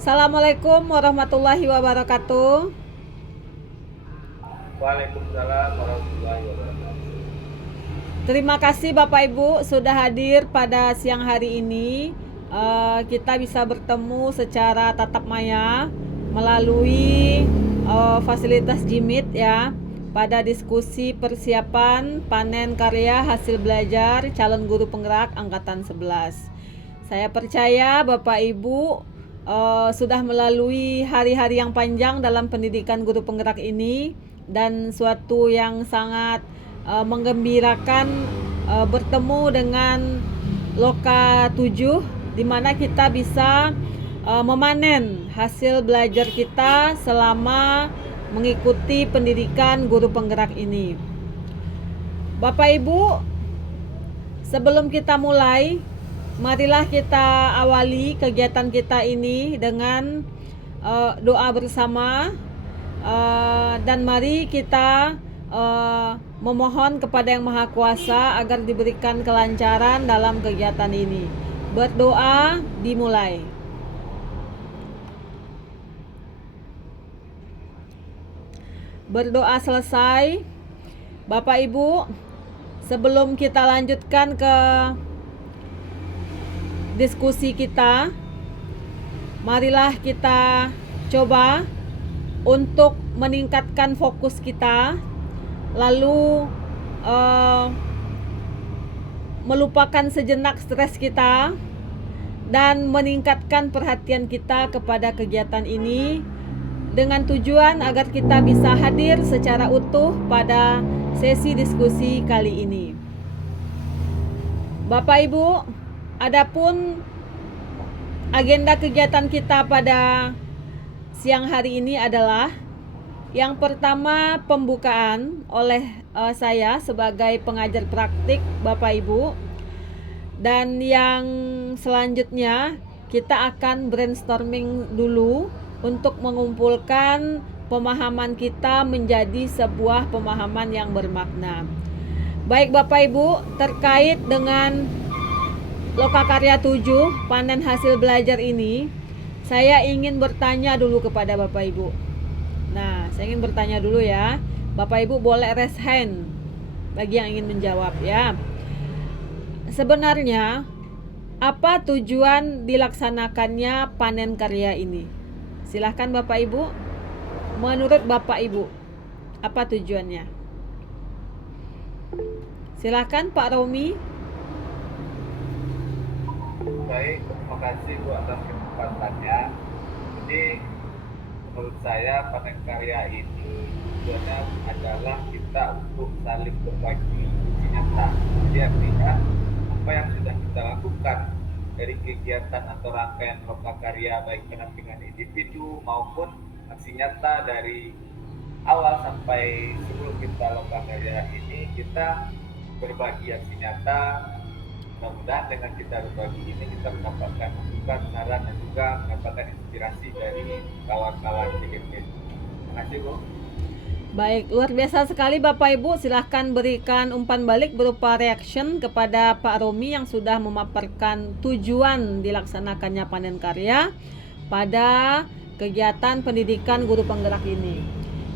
Assalamualaikum warahmatullahi wabarakatuh. Waalaikumsalam warahmatullahi wabarakatuh. Terima kasih Bapak Ibu sudah hadir pada siang hari ini. Kita bisa bertemu secara tatap maya melalui fasilitas Jimit ya, pada diskusi persiapan panen karya hasil belajar calon guru penggerak angkatan 11. Saya percaya Bapak Ibu sudah melalui hari-hari yang panjang dalam pendidikan guru penggerak ini, dan suatu yang sangat menggembirakan bertemu dengan Loka 7, di mana kita bisa memanen hasil belajar kita selama mengikuti pendidikan guru penggerak ini. Bapak Ibu, sebelum kita mulai, marilah kita awali kegiatan kita ini dengan doa bersama, dan mari kita memohon kepada Yang Maha Kuasa agar diberikan kelancaran dalam kegiatan ini. Berdoa dimulai. Berdoa selesai, Bapak Ibu, sebelum kita lanjutkan ke diskusi kita, marilah kita coba untuk meningkatkan fokus kita, lalu melupakan sejenak stres kita, dan meningkatkan perhatian kita kepada kegiatan ini dengan tujuan agar kita bisa hadir secara utuh pada sesi diskusi kali ini. Bapak Ibu, adapun agenda kegiatan kita pada siang hari ini adalah yang pertama, pembukaan oleh saya sebagai pengajar praktik Bapak Ibu, dan yang selanjutnya kita akan brainstorming dulu untuk mengumpulkan pemahaman kita menjadi sebuah pemahaman yang bermakna. Baik Bapak Ibu, terkait dengan Lokakarya 7 panen hasil belajar ini, saya ingin bertanya dulu kepada Bapak Ibu. Nah, saya ingin bertanya dulu ya. Bapak Ibu boleh raise hand bagi yang ingin menjawab ya. Sebenarnya apa tujuan dilaksanakannya panen karya ini? Silahkan Bapak Ibu. Menurut Bapak Ibu, apa tujuannya? Silahkan Pak Romi. Baik, terima kasih Bu atas kesempatannya. Jadi menurut saya panen karya ini tujuannya adalah kita untuk saling berbagi bukti nyata. Jadi artinya apa yang sudah kita lakukan dari kegiatan atau rangkaian lokakarya, baik pendampingan individu maupun aksi nyata dari awal sampai sebelum kita lokakarya ini, kita berbagi aksi nyata. Mudah-mudahan dengan kita berbagi ini kita mendapatkan masukan, saran, dan juga mendapatkan inspirasi dari kawan-kawan CGP. Terima kasih Bu. Baik, luar biasa sekali Bapak Ibu. Silahkan berikan umpan balik berupa reaction kepada Pak Romi yang sudah memaparkan tujuan dilaksanakannya panen karya pada kegiatan pendidikan guru penggerak ini.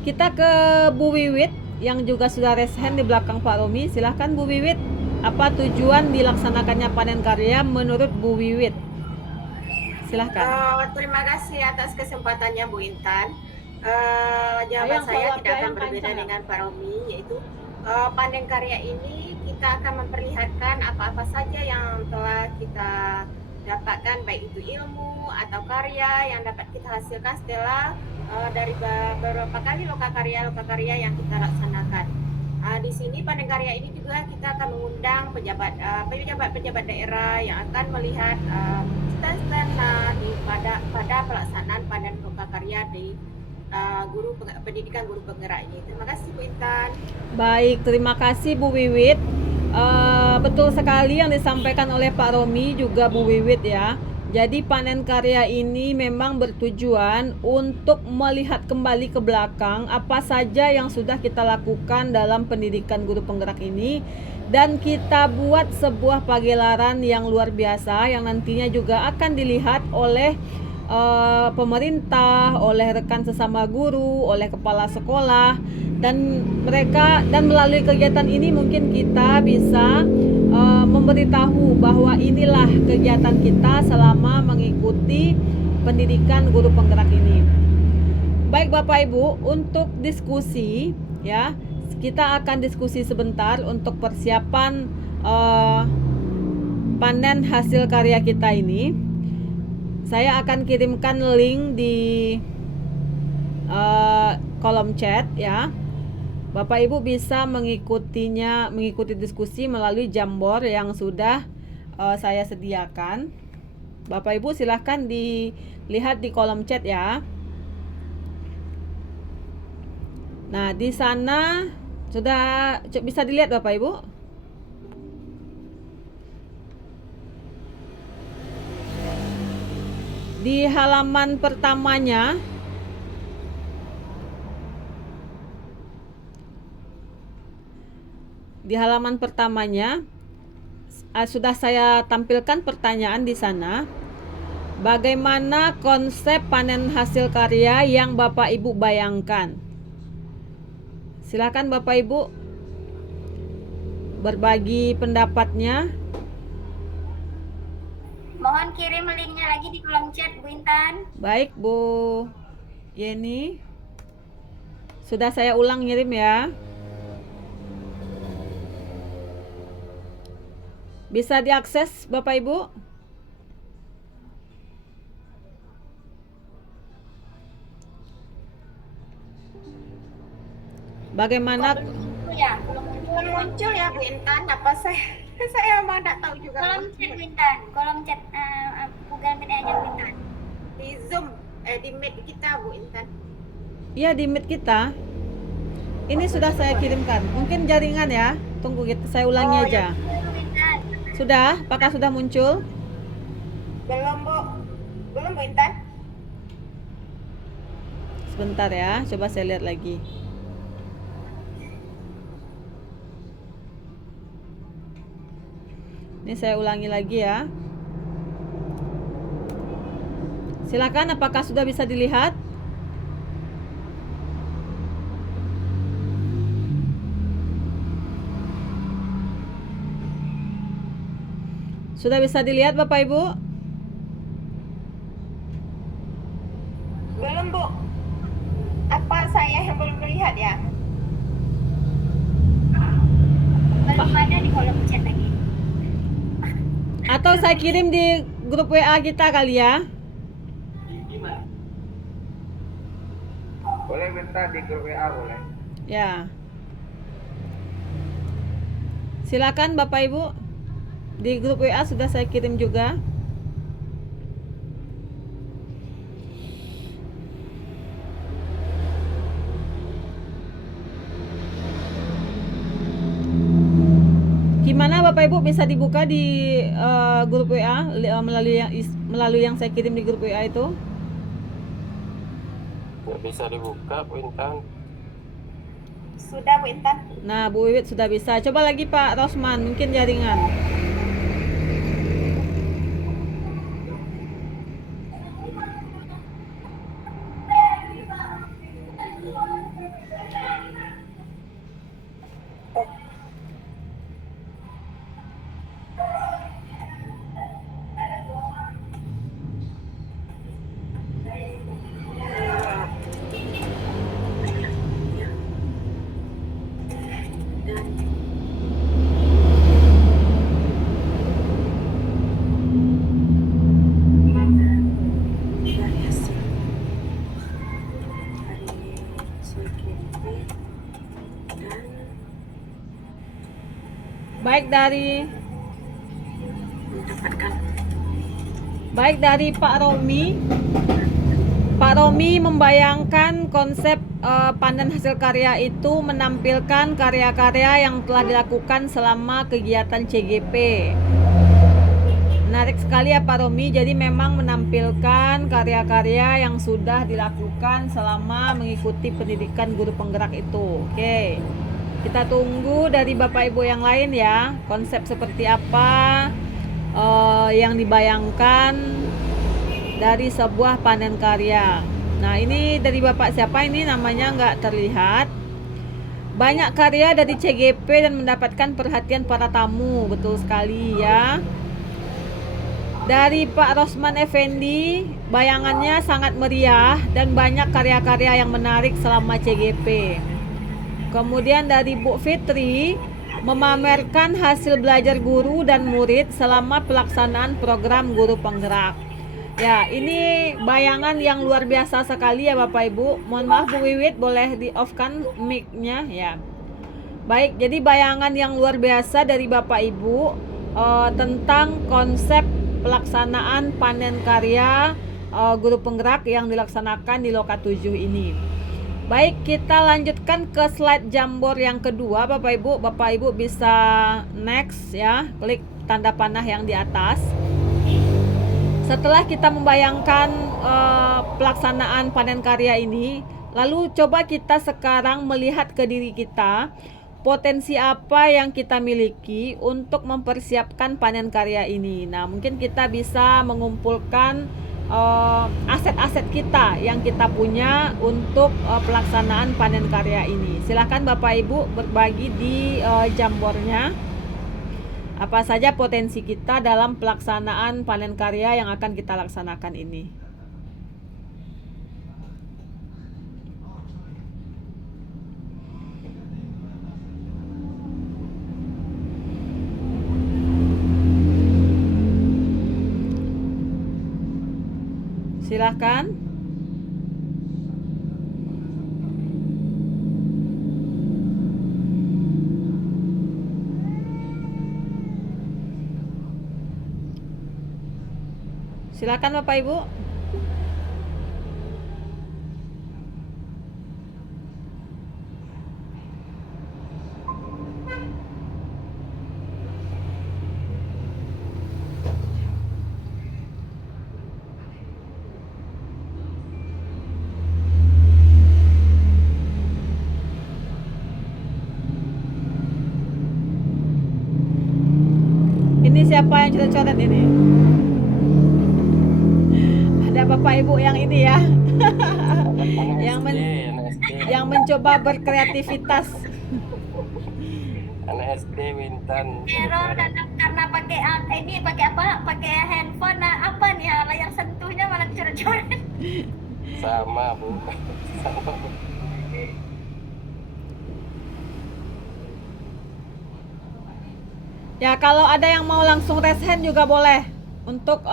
Kita ke Bu Wiwit yang juga sudah raise hand di belakang Pak Romi. Silahkan Bu Wiwit, apa tujuan dilaksanakannya panen karya menurut Bu Wiwit? Silahkan. Terima kasih atas kesempatannya Bu Intan. Jawaban saya tidak akan berbeda dengan Pak Romi, yaitu panen karya ini kita akan memperlihatkan apa-apa saja yang telah kita dapatkan, baik itu ilmu atau karya yang dapat kita hasilkan setelah dari beberapa kali lokakarya yang kita laksanakan. Di sini panen karya ini juga kita akan mengundang pejabat daerah yang akan melihat stand-stand pada pelaksanaan panen lokakarya di pendidikan guru penggerak ini. Terima kasih Bu Intan. Baik, terima kasih Bu Wiwit. Betul sekali yang disampaikan oleh Pak Romi juga Bu Wiwit ya. Jadi panen karya ini memang bertujuan untuk melihat kembali ke belakang apa saja yang sudah kita lakukan dalam pendidikan guru penggerak ini, dan kita buat sebuah pagelaran yang luar biasa yang nantinya juga akan dilihat oleh pemerintah, oleh rekan sesama guru, oleh kepala sekolah, dan melalui kegiatan ini mungkin kita bisa memberitahu bahwa inilah kegiatan kita selama mengikuti pendidikan guru penggerak ini. Baik Bapak Ibu, untuk diskusi ya, kita akan diskusi sebentar untuk persiapan panen hasil karya kita ini. Saya akan kirimkan link di kolom chat ya. Bapak Ibu bisa mengikuti diskusi melalui Jamboard yang sudah saya sediakan. Bapak Ibu silahkan dilihat di kolom chat ya. Nah, di sana sudah bisa dilihat Bapak Ibu. Di halaman pertamanya sudah saya tampilkan pertanyaan di sana. Bagaimana konsep panen hasil karya yang Bapak Ibu bayangkan? Silakan Bapak Ibu berbagi pendapatnya. Mohon kirim linknya lagi di kolom chat Bu Intan. Baik Bu Yeni, sudah saya ulang ngirim ya. Bisa diakses Bapak Ibu? Bagaimana? Belum muncul ya Bu Intan, apa saya mau tidak tahu juga. Kolom chat Bu Intan, kolom chat Google Meet aja Bu Intan. Di Zoom, di Meet kita Bu Intan. Iya, di Meet kita. Ini sudah saya kirimkan. Mungkin jaringan ya. Tunggu saya ulangi aja. Bu Intan. Sudah? Apakah sudah muncul? Belum Bu Intan. Sebentar ya, coba saya lihat lagi. Ini saya ulangi lagi ya. Silakan, apakah sudah bisa dilihat? Sudah bisa dilihat Bapak Ibu? Belum Bu. Apa saya yang belum melihat ya? Belum ada di kolom chat lagi. Atau saya kirim di grup WA kita kali ya? Boleh minta di grup WA boleh. Ya. Silakan Bapak Ibu. Di grup WA sudah saya kirim juga. Gimana Bapak Ibu, bisa dibuka di grup WA melalui yang saya kirim di grup WA itu? Nggak bisa dibuka Bu Intan. Sudah Bu Intan. Nah, Bu Wiwit sudah bisa. Coba lagi Pak Rosman, mungkin jaringan. Baik dari Pak Romi. Pak Romi membayangkan konsep panen hasil karya itu menampilkan karya-karya yang telah dilakukan selama kegiatan CGP. Menarik sekali ya Pak Romi. Jadi memang menampilkan karya-karya yang sudah dilakukan selama mengikuti pendidikan guru penggerak itu. Oke. Kita tunggu dari Bapak Ibu yang lain ya, konsep seperti apa yang dibayangkan dari sebuah panen karya. Nah, ini dari Bapak siapa ini, namanya nggak terlihat. Banyak karya dari CGP dan mendapatkan perhatian para tamu, betul sekali ya. Dari Pak Rosman Effendi, bayangannya sangat meriah dan banyak karya-karya yang menarik selama CGP. Kemudian dari Bu Fitri, memamerkan hasil belajar guru dan murid selama pelaksanaan program guru penggerak. Ya, ini bayangan yang luar biasa sekali ya Bapak Ibu. Mohon maaf Bu Wiwit, boleh di off kan mic-nya ya. Baik, jadi bayangan yang luar biasa dari Bapak Ibu tentang konsep pelaksanaan panen karya guru penggerak yang dilaksanakan di Loka 7 ini. Baik, kita lanjutkan ke slide Jamboard yang kedua Bapak Ibu. Bapak Ibu bisa next ya, klik tanda panah yang di atas. Setelah kita membayangkan pelaksanaan panen karya ini, lalu coba kita sekarang melihat ke diri kita, potensi apa yang kita miliki untuk mempersiapkan panen karya ini. Nah, mungkin kita bisa mengumpulkan aset-aset kita yang kita punya untuk pelaksanaan panen karya ini. Silakan Bapak Ibu berbagi di Jamboardnya. Apa saja potensi kita dalam pelaksanaan panen karya yang akan kita laksanakan ini. Silahkan. Silakan Bapak Ibu. Ini siapa yang coret-coret ini? Ada Bapak Ibu yang ini ya. yang mencoba berkreativitas. Anak SD Wintan. Error karena pakai ini pakai apa? Pakai handphone. Nah, apa nih layar sentuhnya malah coret-coret. Sama Bu. Sama Bu. Ya, kalau ada yang mau langsung raise hand juga boleh untuk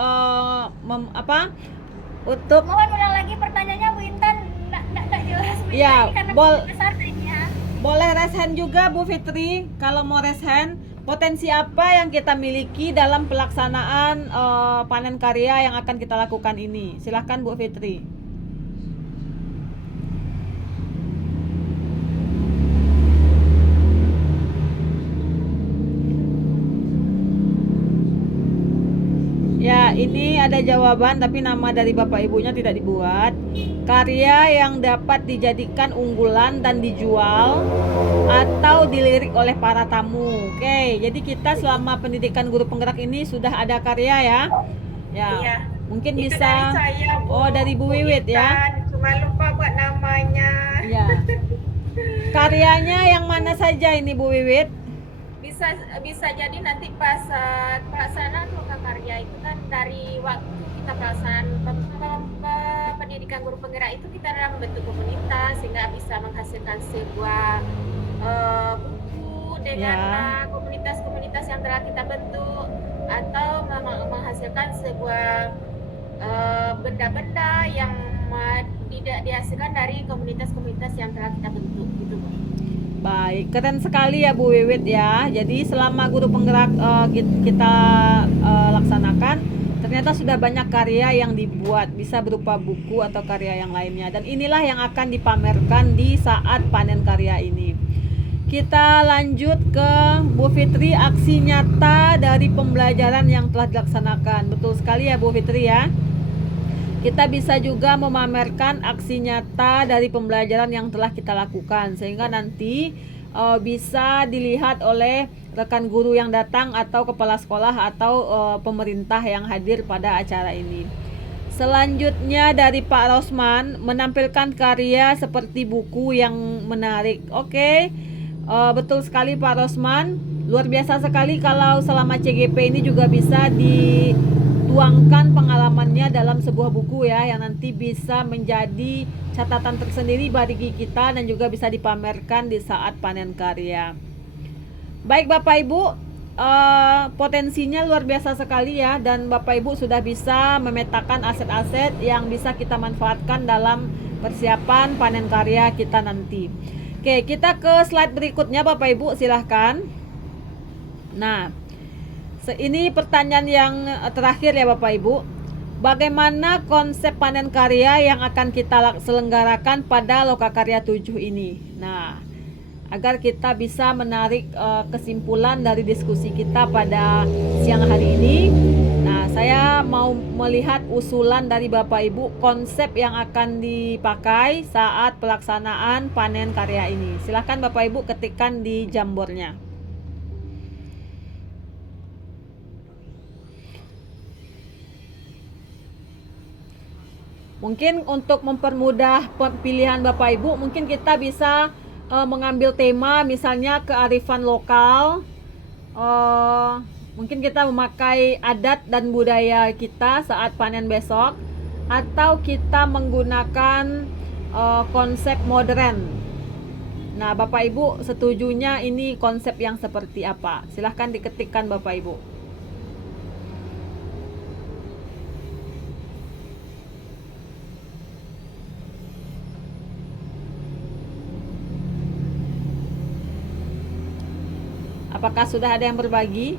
untuk Mohon ulang lagi pertanyaannya Bu Intan. Nggak jelas Bu Ya, Intan, karena besar ini ya. boleh raise hand juga Bu Fitri. Kalau mau raise hand, potensi apa yang kita miliki dalam pelaksanaan panen karya yang akan kita lakukan ini? Silahkan Bu Fitri. Ya, ini ada jawaban tapi nama dari Bapak Ibunya tidak dibuat. Karya yang dapat dijadikan unggulan dan dijual atau dilirik oleh para tamu. Oke, jadi kita selama pendidikan guru penggerak ini sudah ada karya ya. Ya, Iya. mungkin Itu bisa. dari saya, Bu. Oh, dari Bu Wiwit ya. Intan. Cuma lupa buat namanya. Ya. Karyanya yang mana saja ini Bu Wiwit? Bisa jadi nanti pas pelaksanaan loka karya itu kan dari waktu kita pelaksanaan pendidikan guru penggerak itu kita dalam bentuk komunitas sehingga bisa menghasilkan sebuah buku dengan komunitas-komunitas yang telah kita bentuk atau menghasilkan sebuah benda-benda yang tidak dihasilkan dari komunitas-komunitas yang telah kita bentuk gitu. Baik, keren sekali ya Bu Wiwit ya. Jadi selama guru penggerak kita laksanakan, ternyata sudah banyak karya yang dibuat, bisa berupa buku atau karya yang lainnya. Dan inilah yang akan dipamerkan di saat panen karya ini. Kita lanjut ke Bu Fitri, aksi nyata dari pembelajaran yang telah dilaksanakan. Betul sekali ya Bu Fitri ya. Kita bisa juga memamerkan aksi nyata dari pembelajaran yang telah kita lakukan sehingga nanti bisa dilihat oleh rekan guru yang datang atau kepala sekolah atau pemerintah yang hadir pada acara ini. Selanjutnya dari Pak Rosman menampilkan karya seperti buku yang menarik. Oke, betul sekali Pak Rosman. Luar biasa sekali kalau selama CGP ini juga bisa dituangkan pengalamannya dalam sebuah buku ya, yang nanti bisa menjadi catatan tersendiri bagi kita dan juga bisa dipamerkan di saat panen karya. Baik Bapak Ibu, potensinya luar biasa sekali ya, dan Bapak Ibu sudah bisa memetakan aset-aset yang bisa kita manfaatkan dalam persiapan panen karya kita nanti. Oke, kita ke slide berikutnya Bapak Ibu, silahkan. Nah, ini pertanyaan yang terakhir ya Bapak Ibu. Bagaimana konsep panen karya yang akan kita selenggarakan pada Lokakarya 7 ini? Nah, agar kita bisa menarik kesimpulan dari diskusi kita pada siang hari ini. Nah, saya mau melihat usulan dari Bapak Ibu konsep yang akan dipakai saat pelaksanaan panen karya ini. Silahkan Bapak Ibu ketikkan di Jamboardnya. Mungkin untuk mempermudah pilihan Bapak Ibu, mungkin kita bisa mengambil tema misalnya kearifan lokal. Mungkin kita memakai adat dan budaya kita saat panen besok, atau kita menggunakan konsep modern. Nah, Bapak Ibu setujunya ini konsep yang seperti apa? Silahkan diketikkan Bapak Ibu. Apakah sudah ada yang berbagi?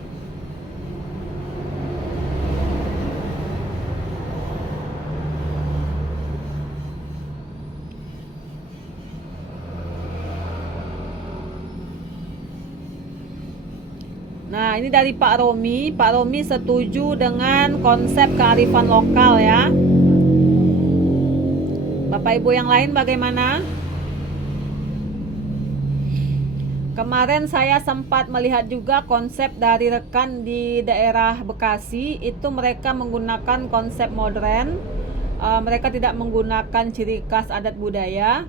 Nah, ini dari Pak Romi. Pak Romi setuju dengan konsep kearifan lokal ya. Bapak Ibu yang lain bagaimana? Kemarin saya sempat melihat juga konsep dari rekan di daerah Bekasi, itu mereka menggunakan konsep modern. Mereka tidak menggunakan ciri khas adat budaya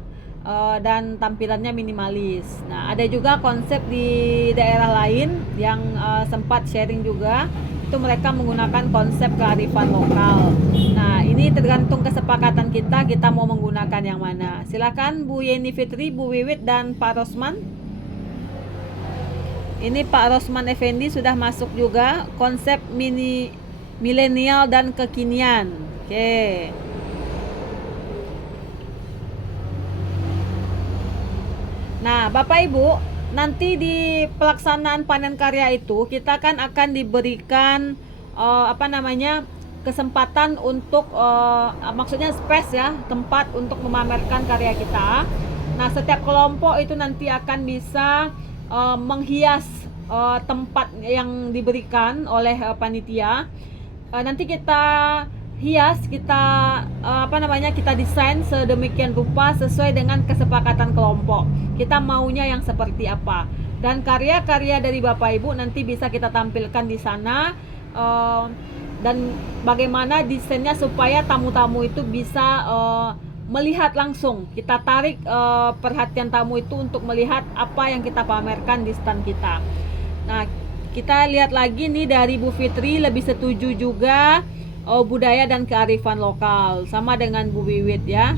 dan tampilannya minimalis. Nah, ada juga konsep di daerah lain yang sempat sharing juga, itu mereka menggunakan konsep kearifan lokal. Nah, ini tergantung kesepakatan kita mau menggunakan yang mana. Silakan Bu Yeni Fitri, Bu Wiwit, dan Pak Rosman. Ini Pak Rosman Effendi sudah masuk juga, konsep milenial dan kekinian. Oke. Nah, Bapak Ibu, nanti di pelaksanaan panen karya itu kita kan akan diberikan kesempatan untuk maksudnya space ya, tempat untuk memamerkan karya kita. Nah, setiap kelompok itu nanti akan bisa menghias tempat yang diberikan oleh panitia. Nanti kita hias, kita kita desain sedemikian rupa sesuai dengan kesepakatan kelompok. Kita maunya yang seperti apa. Dan karya-karya dari Bapak Ibu nanti bisa kita tampilkan di sana, dan bagaimana desainnya supaya tamu-tamu itu bisa melihat langsung. Kita tarik perhatian tamu itu untuk melihat apa yang kita pamerkan di stand kita. Nah, kita lihat lagi nih dari Bu Fitri lebih setuju juga budaya dan kearifan lokal, sama dengan Bu Wiwit ya.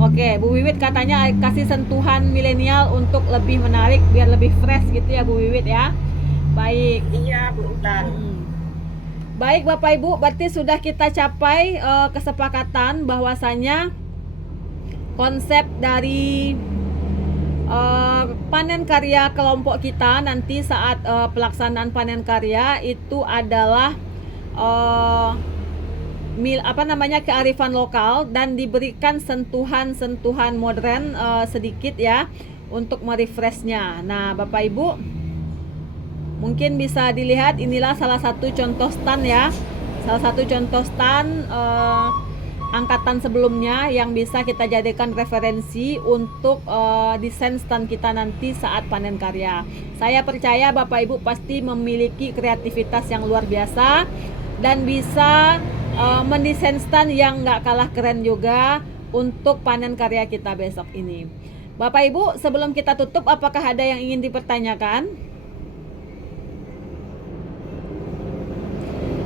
Oke, Bu Wiwit katanya kasih sentuhan milenial untuk lebih menarik, biar lebih fresh gitu ya Bu Wiwit ya. Baik. Iya, Bu Intan. Baik Bapak Ibu, berarti sudah kita capai kesepakatan bahwasanya konsep dari panen karya kelompok kita nanti saat pelaksanaan panen karya itu adalah kearifan lokal dan diberikan sentuhan-sentuhan modern sedikit ya untuk merefreshnya. Nah, Bapak Ibu mungkin bisa dilihat, inilah salah satu contoh stand ya, salah satu contoh stand angkatan sebelumnya yang bisa kita jadikan referensi untuk desain stand kita nanti saat panen karya. Saya percaya Bapak Ibu pasti memiliki kreativitas yang luar biasa dan bisa mendesain stand yang nggak kalah keren juga untuk panen karya kita besok ini. Bapak Ibu, sebelum kita tutup, apakah ada yang ingin dipertanyakan?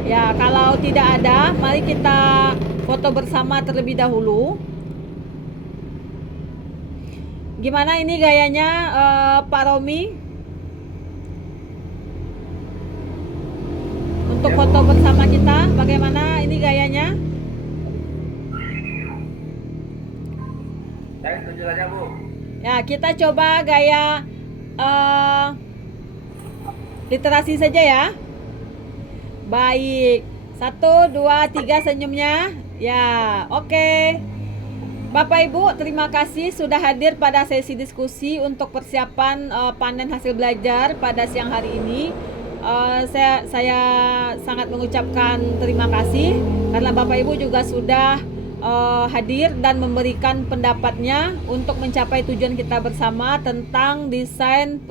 Ya, kalau tidak ada, mari kita foto bersama terlebih dahulu. Gimana ini gayanya, Pak Romi? Untuk foto bersama kita, bagaimana ini gayanya? Saya setuju saja, Bu. Ya, kita coba gaya literasi saja ya. Baik, 1, 2, 3 senyumnya. Ya, oke. Bapak Ibu, terima kasih sudah hadir pada sesi diskusi untuk persiapan panen hasil belajar pada siang hari ini. Saya sangat mengucapkan terima kasih karena Bapak Ibu juga sudah hadir dan memberikan pendapatnya untuk mencapai tujuan kita bersama tentang desain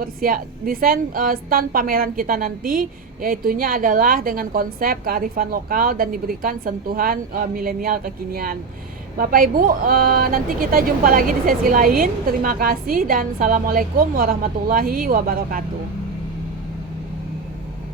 stand pameran kita nanti, yaitunya adalah dengan konsep kearifan lokal dan diberikan sentuhan milenial kekinian. Bapak Ibu, nanti kita jumpa lagi di sesi lain. Terima kasih dan assalamualaikum warahmatullahi wabarakatuh.